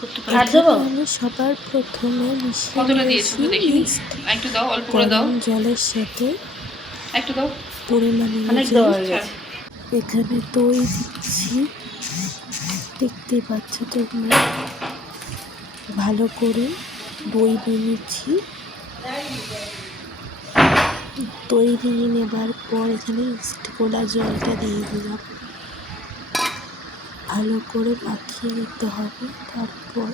আমি সবার প্রথমে মিশিয়ে ইস্ট গরম জলের সাথে পরিমাণ অনুযায়ী এখানে দই দিচ্ছি। দেখতে পাচ্ছ তোমরা, ভালো করে দই নিয়ে নিচ্ছি। দই নিয়ে নেবার পর এখানে ইস্ট গোলা জলটা দিয়ে দিলাম, ভালো করে মাখিয়ে নিতে হবে। তারপর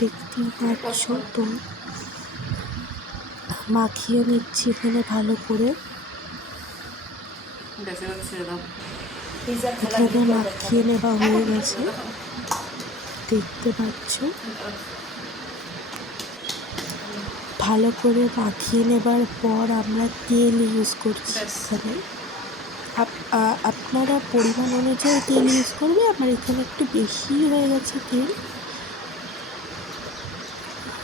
দেখতেই পাচ্ছ তো মাখিয়ে নিচ্ছি এখানে ভালো করে। এখানে মাখিয়ে নেওয়া হয়ে গেছে, দেখতে পাচ্ছ। ভালো করে মাখিয়ে নেবার পর আমরা তেল ইউজ করছি এখানে। আপনারা পরিমাণ অনুযায়ী তেল ইউজ করবে। আমার এখানে একটু বেশি হয়ে গেছে তেল।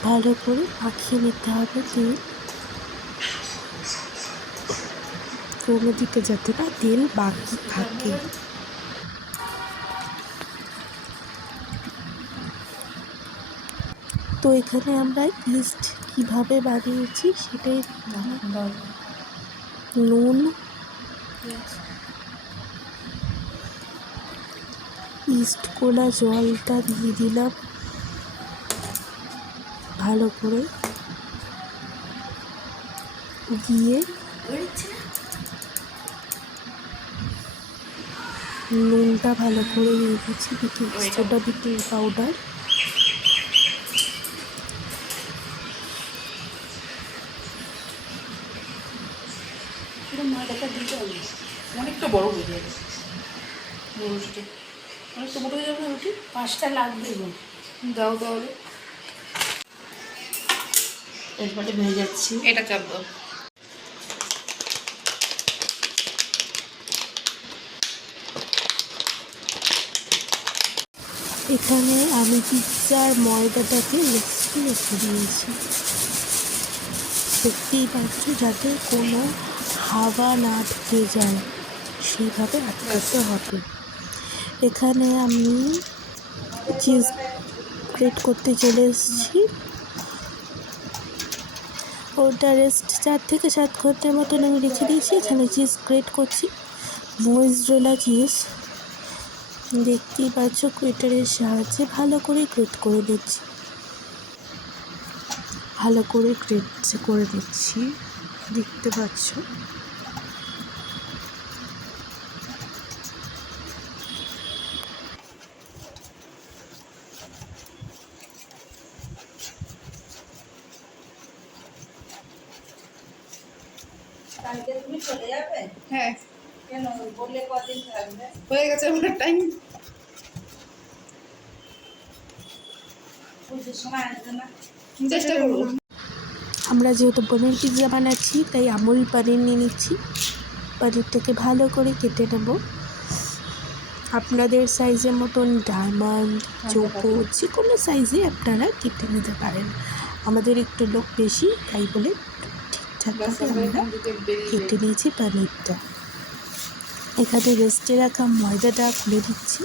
ভালো করে মাখিয়ে নিতে হবে তেল, কোনো দিকে যাতে না তেল বাকি থাকে। তো এখানে আমরা ইস্ট কীভাবে বানিয়েছি সেটাই নুন, ইস্ট গোলা জলটা দিয়ে দিলাম, ভালো করে দিয়ে নুনটা ভালো করে দিয়ে দিচ্ছি, বেকিং সোডা, বেকিং পাউডার, অনেকটা বড় হয়ে যাবে রুটি, অনেকটা বড় হয়ে যাবে না রুটি? 5টা লাগবে। দাও তাহলে। এরপরে ভেজে যাচ্ছি, এটা চাপ দাও। এখানে আমি পিৎজার ময়দাটাকে রেখে দিয়েছি, দেখতেই পাচ্ছ, যাতে কোনো হাওয়া না ঢুকে যায় সেইভাবে আটকাতে হবে। এখানে আমি চিজ গ্রেট করতে চলে এসেছি। ওটা রেস্ট 4 থেকে 7 ঘন্টার মতন আমি রেখে দিয়েছি। এখানে চিজ গ্রেট করছি, মজরেলা চিজ। দেখতেই পাচ্ছ, গ্রেটারের সাহায্যে ভালো করে গ্রেট করে দিচ্ছি, ভালো করে গ্রেট করে দিচ্ছি, দেখতে পাচ্ছ। কালকে তুমি চলে যাবে? হ্যাঁ। কেন বললে কদিন থাকবে? হয়ে গেছে আমার টাইম। পুজোর সময় আসবে না? চেষ্টা করবো। আমরা যেহেতু পনির পিৎজা বানাচ্ছি তাই আমুল পনির নিয়ে নিচ্ছি। পনিরটাকে ভালো করে কেটে নেব আপনাদের সাইজের মতন, ডায়মন্ড, চৌকো, যে কোনো সাইজে আপনারা কেটে নিতে পারেন। আমাদের একটু লোক বেশি, তাই বলে ঠিকঠাকভাবে আমরা কেটে নিয়েছি পনিরটা। এখানে রেস্টে রাখা ময়দাটা খুলে দিচ্ছি।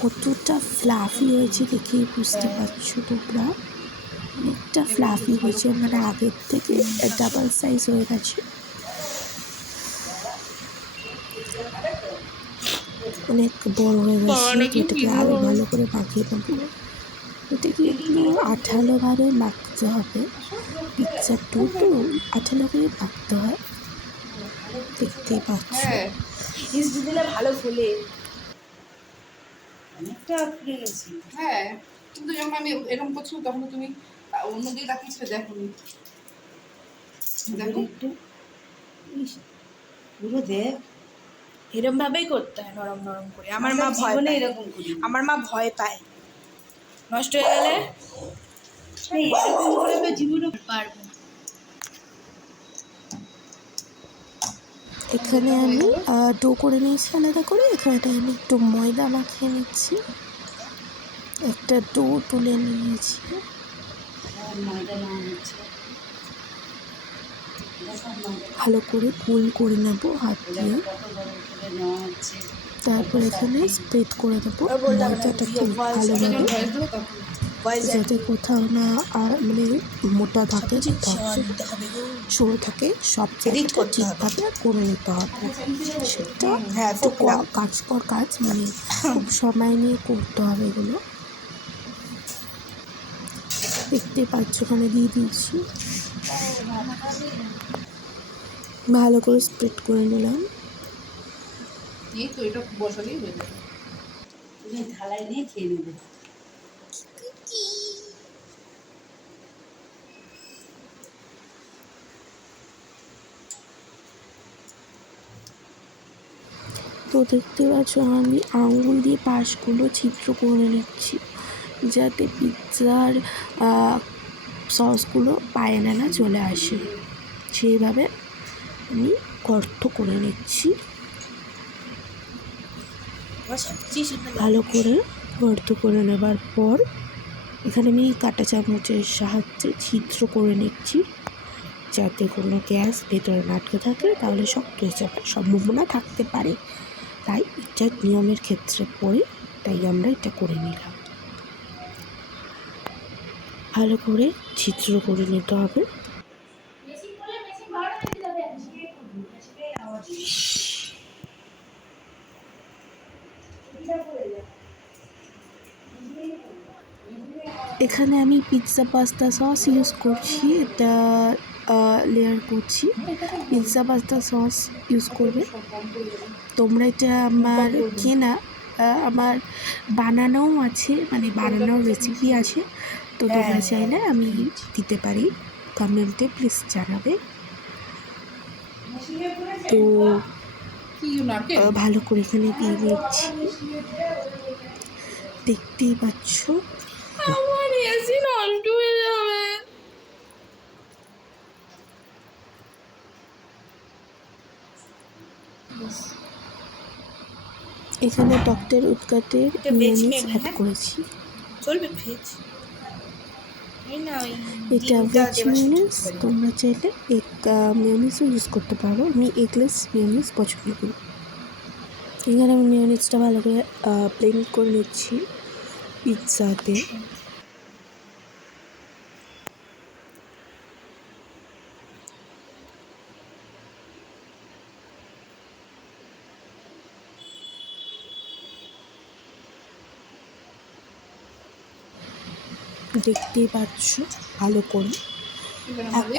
কতটা ফ্লাফি হয়েছে দেখেই বুঝতে পারছো তোমরা, অনেকটা ফ্লাফি হয়েছে, মানে আগের থেকে ডাবল সাইজ হয়ে গেছে। অনেক বড় হয়ে গেছে, এটাকে আরও ভালো করে মাখিয়ে নেবো। এটাকে একটু আঠালোভাবে মাখতে হবে, পিৎজার ডো তো আঠালো করে মাখতে হয়, দেখতেই পাচ্ছ। ইস্ট দিলে ভালো ফোলে। অনেকটা ফুলে গেছি। হ্যাঁ, কিন্তু যখন আমি এরকম করছি তখন তুমি অন্যদিকে তাকিয়েছিলে, দেখো দেখো একটু পুরো দেখ। এরম ভাবেই করতে হয়, নরম নরম করে। আমার মা ভয় পায়, এরকম করি। আমার মা ভয় পায় নষ্ট হয়ে গেলে। এরকম করে তো জীবনে পারবো। এখানে আমি ডো করে নিয়েছি আলাদা করে। এখানে আমি একটু ময়দা মাখিয়ে নিচ্ছি, একটা ডো তুলে নিয়েছি, ভালো করে গোল করে নেব হাত দিয়ে। তারপর এখানে স্প্রেড করে দেবো ময়দাটা খুব ভালোভাবে, যাতে কোথাও না আর মানে মোটা থাকে, সরু থাকে, সব জায়গাটা ঠিকভাবে করে নিতে হবে। সেটা একটু কাজ মানে খুব সময় নিয়ে করতে হবে এগুলো। দেখতে পাচ্ছ ওখানে দিয়ে দিয়েছি, ভালো করে স্প্রেড করে নিলাম। এই তো এটা বসালেই হয়ে যাবে। তুমি থালায় নিয়ে খেয়ে নেবে। তো দেখতে পাচ্ছ আমি আঙুল দিয়ে পাশগুলো ছিদ্র করে নিচ্ছি, যাতে পিৎজার সসগুলো পায়ে না চলে আসে। সেইভাবে আমি গর্ত করে নিচ্ছি, ভালো করে গর্ত করে নেবার পর এখানে আমি কাঁটা চামচের সাহায্যে ছিদ্র করে নিচ্ছি, যাতে কোনো গ্যাস ভেতরে না আটকে থাকে, তাহলে শক্ত হয়ে যাবার সম্ভাবনা থাকতে পারে। তাই এটা নিয়মের ক্ষেত্রে পড়ে, তাই আমরা এটা করে নিলাম। ভালো করে ছিদ্র করে নিতে হবে। এখানে আমি পিৎজা পাস্তা সস ইউজ করছি, এটা লেয়ার করছি। পিৎজা পাস্তা সস ইউজ করবে তোমরা, এটা আমার কেনা, আমার বানানোও আছে, মানে বানানোর রেসিপি আছে। তো তোমরা চাইলে আমি দিতে পারি, কমেন্টে প্লিজ জানাবে। তো ভালো করে এখানে দিয়ে নিচ্ছি, দেখতেই পাচ্ছ। আমার এসি নষ্ট হয়ে যাবে। এখানে ডক্টর উৎকাটের মিয়োনিজ অ্যাড করেছি। চলবে ভেজ? এটা ভেজ মিয়োনিজ, তোমরা চাইলে এগ মিয়োনিজও ইউজ করতে পারো। আমি এগলেস মিয়োনিজ পছন্দ করি। এখানে আমি মিয়োনিজটা ভালো করে ব্লেন্ড করে নিচ্ছি পিৎজাতে। দেখতেই পাচ্ছ ভালো করে।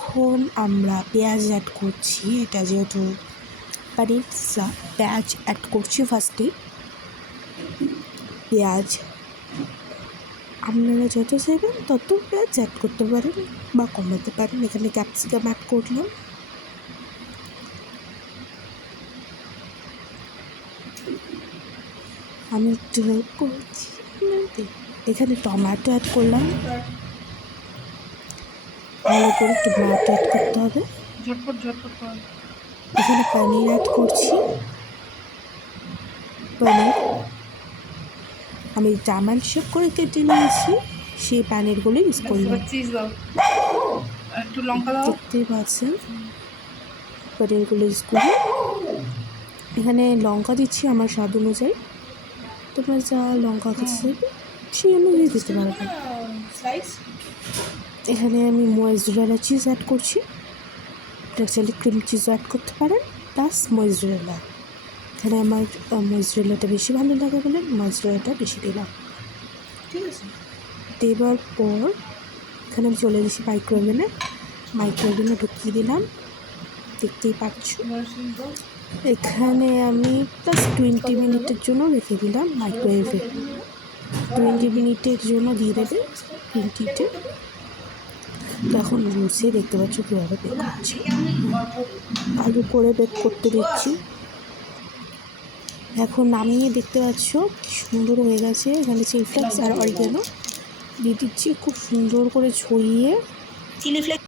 এখন আমরা পেঁয়াজ অ্যাড করছি, এটা যেহেতু পানির পিৎজা, পেঁয়াজ অ্যাড করছি ফার্স্টে। পেঁয়াজ আপনারা যত চাইবেন তত পেঁয়াজ অ্যাড করতে পারেন বা কমাতে পারেন। এখানে ক্যাপসিকাম অ্যাড করলাম, আমি একটু হেল্প করছি। এখানে টমেটো অ্যাড করলাম, ভালো করে টমেটো অ্যাড করতে হবে। এখানে পনির অ্যাড করছি, পনির আমি ডায়মন্ড শেপ করে কেটে নিয়েছি, সেই পনিরগুলো ইউজ করলাম। একটু লঙ্কা দাও, দেখতেই পাচ্ছেন পনিরগুলো ইউজ করি। এখানে লঙ্কা দিচ্ছি আমার স্বাদ অনুযায়ী, তোমরা যা লঙ্কা খেতে চাইবে সেই অনুযায়ী দিতে পারবে। এখানে আমি ময়েজরেলা চিজ অ্যাড করছি, চাইলে ক্রিম চিজও অ্যাড করতে পারেন, প্লাস ময়েজরেলা। এখানে আমার ময়েজরেলাটা বেশি ভালো লাগে বলে ময়েজরেলাটা বেশি দিলাম। ঠিক আছে, দেওয়ার পর এখানে আমি চলে গেছি মাইক্রোওভেনে ঢুকিয়ে দিলাম। দেখতেই পাচ্ছ এখানে আমি প্লাস 20 মিনিটের জন্য রেখে দিলাম মাইক্রোওয়েভে। 20 মিনিটের জন্য দিয়ে দেবে 20-তে। তখন বসে দেখতে পাচ্ছ কীভাবে বেক করছি, ভালো করে বেক করতে দিচ্ছি। এখন নামিয়ে দেখতে পাচ্ছ কি সুন্দর হয়ে গেছে। এখানে চিলি ফ্লেক্স আর অরিগানো দিয়ে দিচ্ছি, খুব সুন্দর করে ছড়িয়ে। Chilli flakes